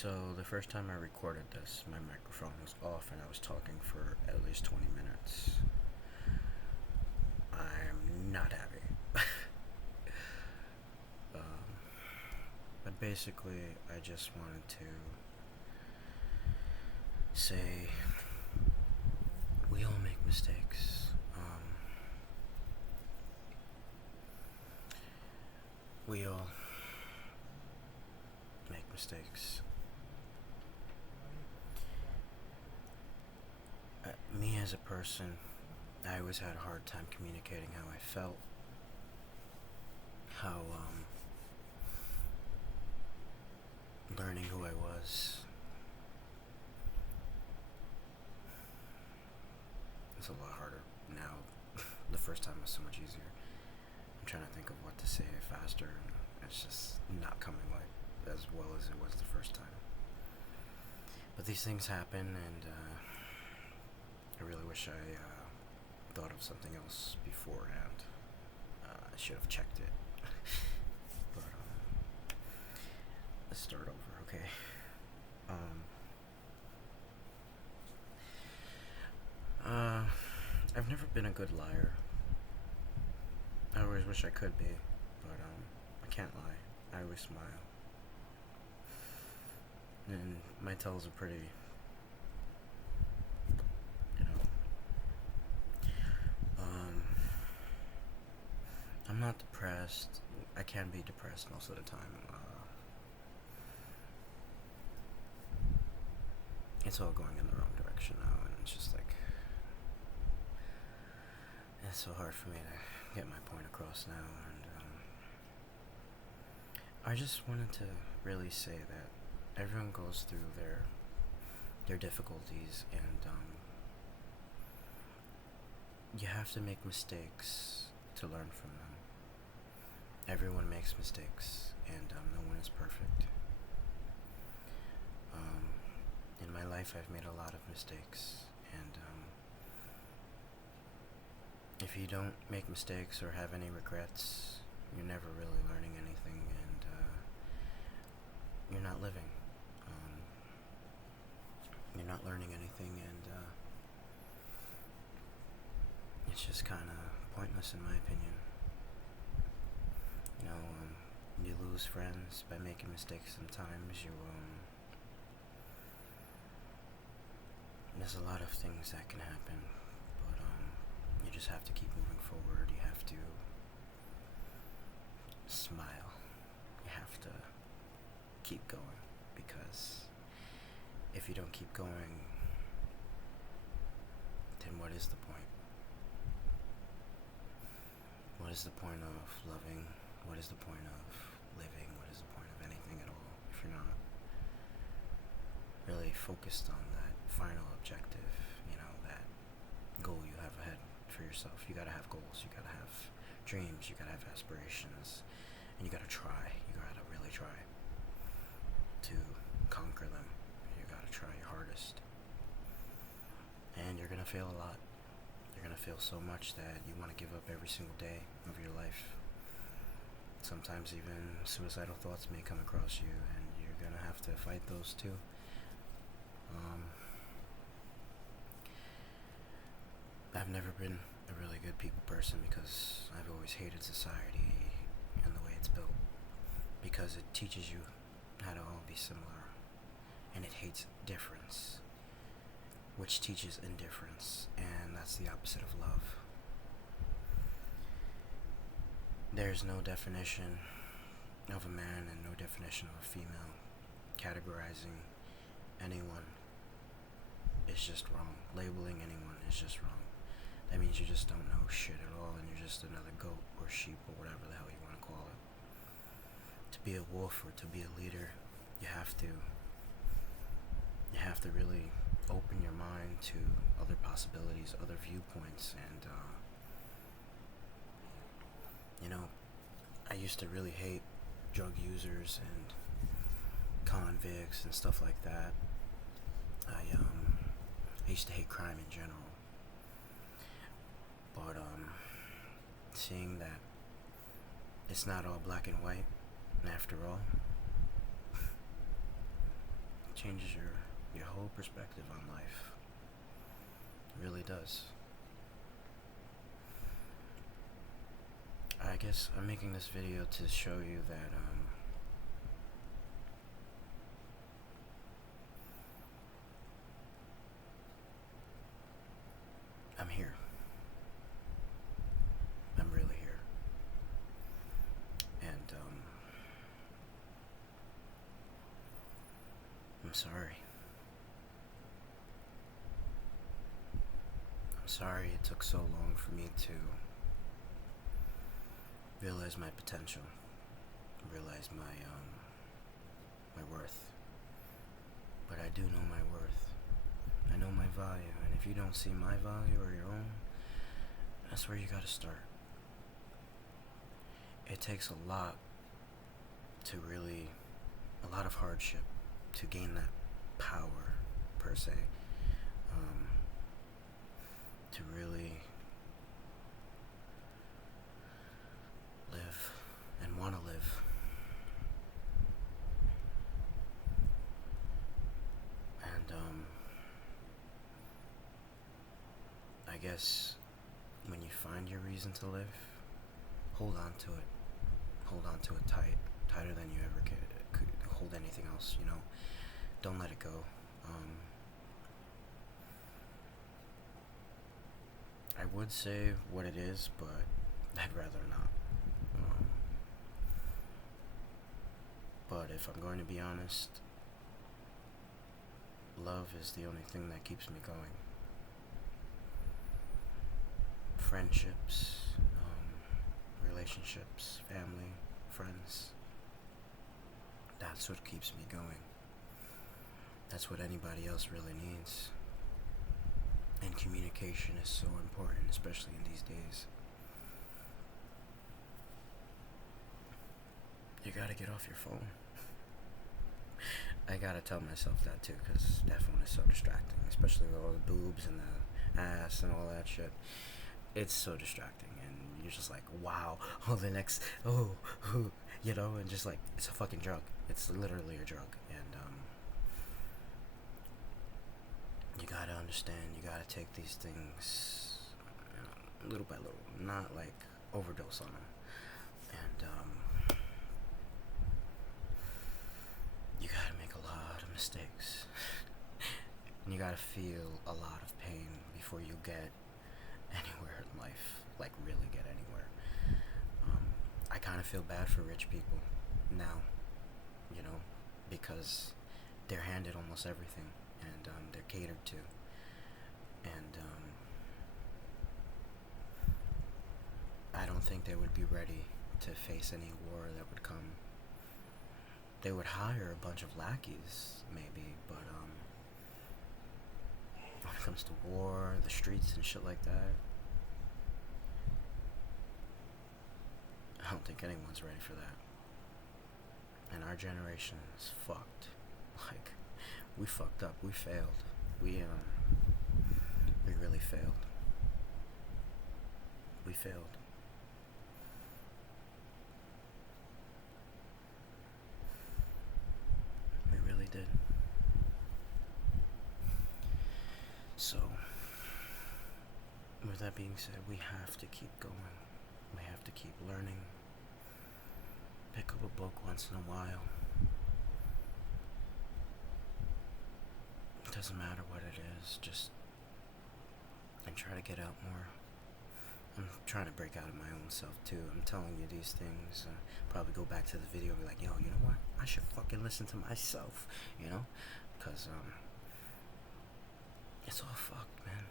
So the first time I recorded this, my microphone was off and I was talking for at least 20 minutes. I'm not happy. um, but basically, I just wanted to say we all make mistakes. We all make mistakes. Me as a person, I always had a hard time communicating how I felt, how learning who I was. It's a lot harder now. The first time was so much easier. I'm trying to think of what to say faster, and it's just not coming like as well as it was the first time. But these things happen, and I really wish I thought of something else beforehand. I should have checked it. But let's start over, okay? I've never been a good liar. I always wish I could be, but I can't lie. I always smile. And my tells are pretty, you know, I'm not depressed. I can be depressed most of the time. It's all going in the wrong direction now, and it's just like, it's so hard for me to get my point across now, and I just wanted to really say that everyone goes through their difficulties, and you have to make mistakes to learn from them. Everyone makes mistakes, and no one is perfect. In my life, I've made a lot of mistakes, and if you don't make mistakes or have any regrets, you're never really learning anything, and you're not living. You're not learning anything, and it's just kind of pointless in my opinion. You lose friends by making mistakes sometimes. There's a lot of things that can happen, but you just have to keep moving forward. You have to smile. You have to keep going, because if you don't keep going, then what is the point? What is the point of loving? What is the point of living? What is the point of anything at all if you're not really focused on that final objective, that goal you have ahead for yourself? You gotta have goals, you gotta have dreams, you gotta have aspirations, and you gotta try. You gotta really try to conquer them. You gotta try your hardest. And you're gonna fail a lot. You're gonna fail so much that you wanna give up every single day of your life. Sometimes even suicidal thoughts may come across you, and you're gonna have to fight those too. I've never been a really good people person, because I've always hated society and the way it's built, because it teaches you how to all be similar, and it hates difference, which teaches indifference, and that's the opposite of love. There's no definition of a man and no definition of a female. Categorizing anyone is just wrong. Labeling anyone is just wrong. That means you just don't know shit at all, and you're just another goat or sheep or whatever the hell you want to call it. To be a wolf or to be a leader, you have to really open your mind to other possibilities, other viewpoints, and I used to really hate drug users and convicts and stuff like that. I used to hate crime in general, but seeing that it's not all black and white, after all, changes your whole perspective on life. It really does. I guess I'm making this video to show you that I'm here. I'm really here. And I'm sorry. I'm sorry it took so long for me to realize my potential, realize my worth. But I do know my worth. I know my value, and if you don't see my value or your own, that's where you gotta start. It takes a lot of hardship to gain that power, per se, to really live and want to live. And I guess when you find your reason to live, hold on to it. Hold on to it tighter than you ever could hold anything else, you know. Don't let it go. I would say what it is, but I'd rather not. But if I'm going to be honest, love is the only thing that keeps me going. Friendships, relationships, family, friends. That's what keeps me going. That's what anybody else really needs. And communication is so important, especially in these days. You gotta get off your phone. I gotta tell myself that too, because that phone is so distracting, especially with all the boobs and the ass and all that shit. It's so distracting, and you're just like, wow, the next, you know, and just like, it's a fucking drug. It's literally a drug, and you gotta understand, you gotta take these things, you know, little by little, not like overdose on them, and you gotta make a lot of mistakes, and you gotta feel a lot of pain before you get anywhere in life, like really get anywhere. I kind of feel bad for rich people now, you know, because they're handed almost everything, and they're catered to, and I don't think they would be ready to face any war that would come. They would hire a bunch of lackeys, maybe, but when it comes to war, the streets and shit like that, I don't think anyone's ready for that. And our generation is fucked. Like, we fucked up. We failed. We really failed. We failed. We really did. So, with that being said, we have to keep going. We have to keep learning. Pick up a book once in a while. It doesn't matter what it is, just and try to get out more. I'm trying to break out of my own self too. I'm telling you these things. Probably go back to the video and be like, yo, you know what? I should fucking listen to myself, you know? Because it's all fucked, man.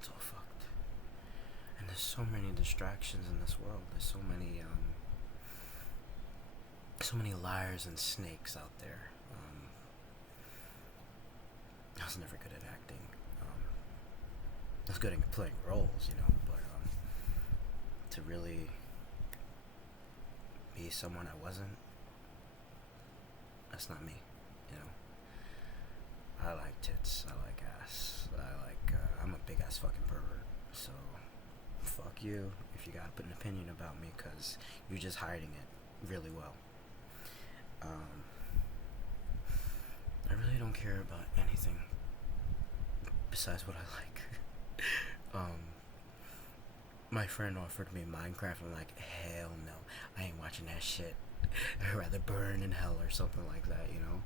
It's all fucked. And there's so many distractions in this world. There's so many liars and snakes out there. I was never good at acting. I was good at playing roles, you know, but to really be someone I wasn't, that's not me, you know. I like tits, I like ass, I'm a big ass fucking pervert, so fuck you if you gotta put an opinion about me, cause you're just hiding it really well. care about anything besides what I like. My friend offered me Minecraft. I'm like, hell no, I ain't watching that shit. I'd rather burn in hell or something like that, you know?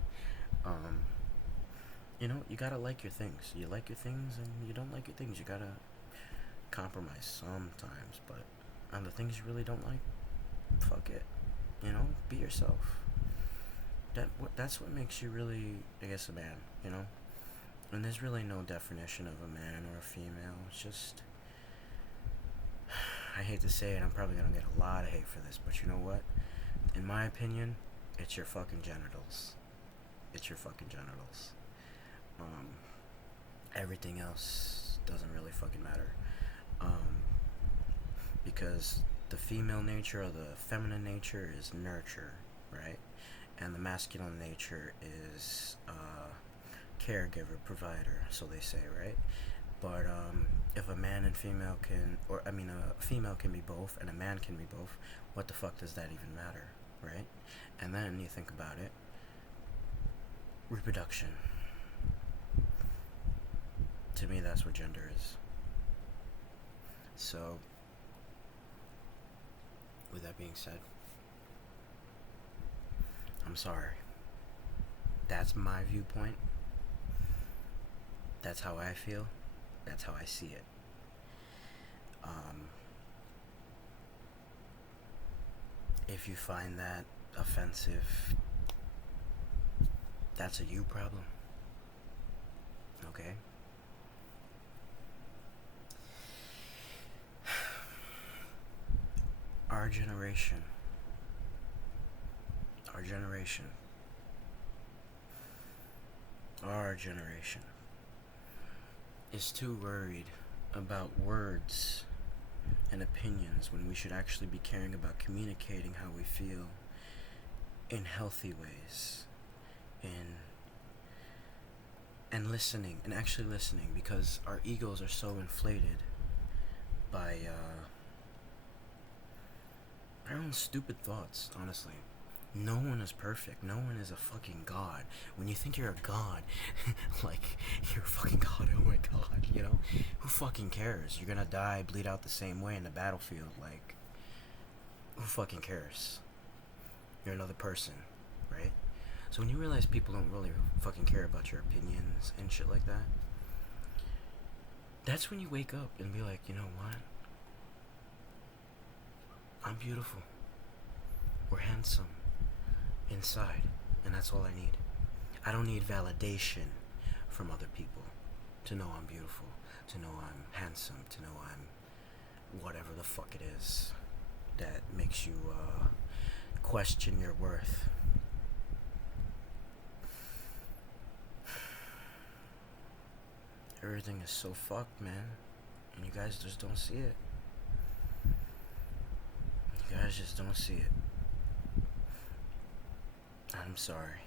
You gotta like your things. You like your things and you don't like your things. You gotta compromise sometimes, but on the things you really don't like, fuck it. Be yourself. That's what makes you really, I guess, a man, And there's really no definition of a man or a female. It's just, I hate to say it, I'm probably gonna get a lot of hate for this, but you know what? In my opinion, it's your fucking genitals. It's your fucking genitals. Everything else doesn't really fucking matter. Because the female nature or the feminine nature is nurture, right? And the masculine nature is caregiver, provider, so they say, right? But if a man and female a female can be both and a man can be both, what the fuck does that even matter, right? And then you think about it, reproduction. To me, that's what gender is. So, with that being said, I'm sorry. That's my viewpoint. That's how I feel. That's how I see it. If you find that offensive, that's a you problem. Okay? Our generation is too worried about words and opinions when we should actually be caring about communicating how we feel in healthy ways, and listening, and actually listening, because our egos are so inflated by our own stupid thoughts, honestly. No one is perfect. No one is a fucking god. When you think you're a god, like, you're a fucking god, oh my god, Who fucking cares? You're gonna die, bleed out the same way in the battlefield, like, who fucking cares? You're another person, right? So when you realize people don't really fucking care about your opinions and shit like that, that's when you wake up and be like, you know what? I'm beautiful. We're handsome. Inside, and that's all I need. I don't need validation from other people to know I'm beautiful, to know I'm handsome, to know I'm whatever the fuck it is that makes you question your worth. Everything is so fucked, man, and you guys just don't see it. You guys just don't see it. I'm sorry.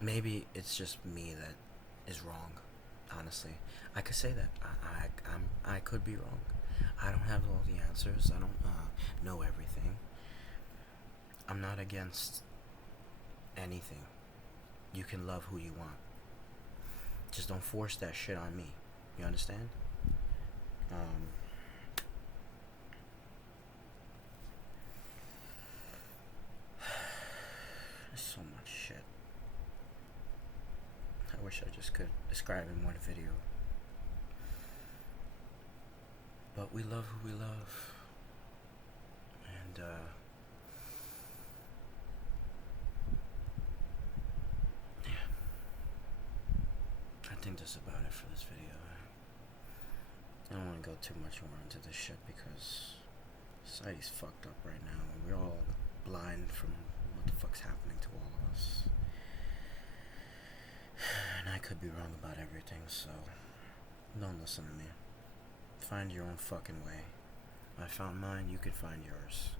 Maybe it's just me that is wrong. Honestly, I could say that. I could be wrong. I don't have all the answers. I don't know everything. I'm not against anything. You can love who you want. Just don't force that shit on me. You understand? So much shit. I wish I just could describe in one video. But we love who we love. And yeah. I think that's about it for this video. I don't want to go too much more into this shit because society's fucked up right now and we're all blind from what the fuck's happening to all of us. And I could be wrong about everything, so don't listen to me. Find your own fucking way. I found mine, you can find yours.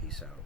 Peace out.